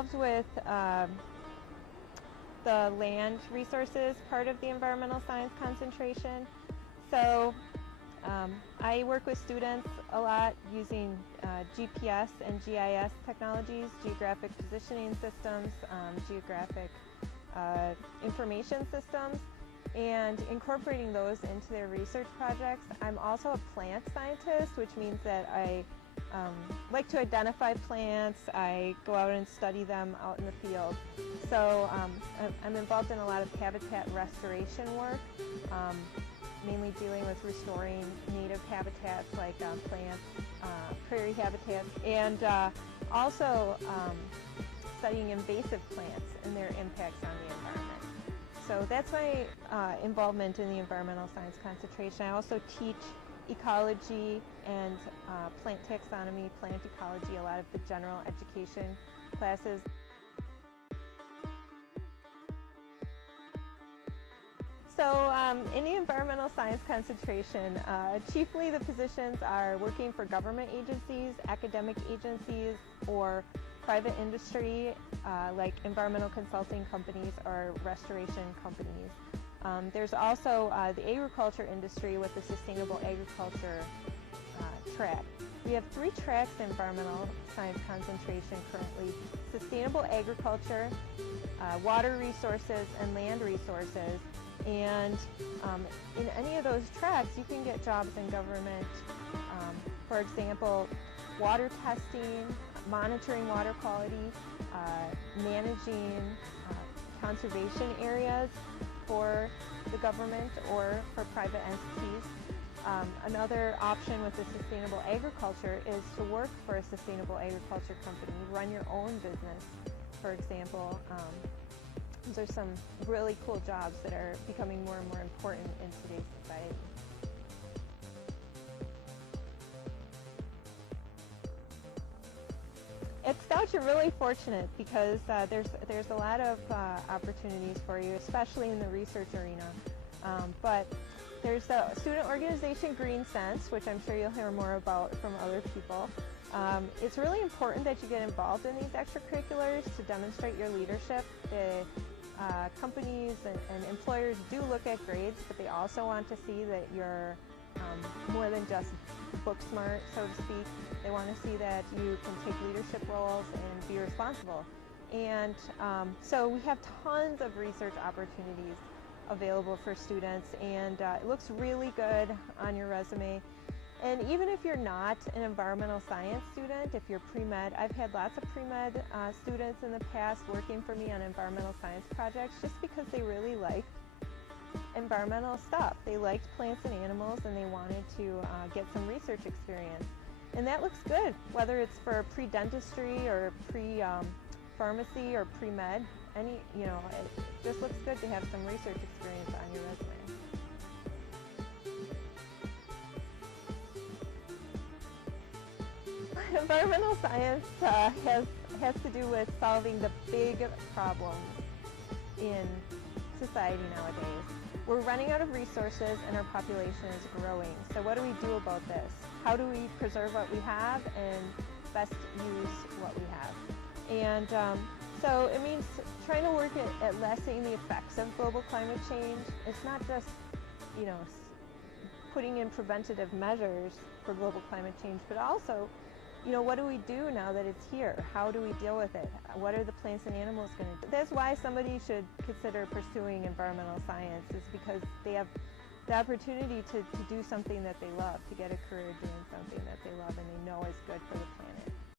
involved with the land resources part of the environmental science concentration. So I work with students a lot using GPS and GIS technologies, geographic positioning systems, geographic information systems, and incorporating those into their research projects. I'm also a plant scientist, which means that I like to identify plants. I go out and study them out in the field. So I'm involved in a lot of habitat restoration work, mainly dealing with restoring native habitats like plants, prairie habitats, and also studying invasive plants and their impacts on the environment. So that's my involvement in the environmental science concentration. I also teach ecology and plant taxonomy, plant ecology, a lot of the general education classes. So in the environmental science concentration, chiefly the positions are working for government agencies, academic agencies, or private industry like environmental consulting companies or restoration companies. There's also the agriculture industry with the sustainable agriculture track. We have 3 tracks in environmental science concentration currently: sustainable agriculture, water resources, and land resources. And in any of those tracks, you can get jobs in government. For example, water testing, monitoring water quality, managing conservation areas for the government or for private entities. Another option with the sustainable agriculture is to work for a sustainable agriculture company, run your own business, for example. Those are some really cool jobs that are becoming more and more important in today's society. At Stout, you're really fortunate because there's a lot of opportunities for you, especially in the research arena. But there's the student organization Green Sense, which I'm sure you'll hear more about from other people. It's really important that you get involved in these extracurriculars to demonstrate your leadership. Companies and employers do look at grades, but they also want to see that you're more than just book smart, so to speak. They want to see that you can take leadership roles and be responsible. And so we have tons of research opportunities available for students, and it looks really good on your resume. And even if you're not an environmental science student, if you're pre-med, I've had lots of pre-med students in the past working for me on environmental science projects just because they really liked environmental stuff. They liked plants and animals, and they wanted to get some research experience. And that looks good, whether it's for pre-dentistry or pre-pharmacy or pre-med. It just looks good to have some research experience on your resume. Environmental science has to do with solving the big problems in society nowadays. We're running out of resources and our population is growing. So what do we do about this? How do we preserve what we have and best use what we have? And so it means trying to work at lessening the effects of global climate change. It's not just, putting in preventative measures for global climate change, but also what do we do now that it's here? How do we deal with it? What are the plants and animals going to do? That's why somebody should consider pursuing environmental science, is because they have the opportunity to do something that they love, to get a career doing something that they love and they know is good for the planet.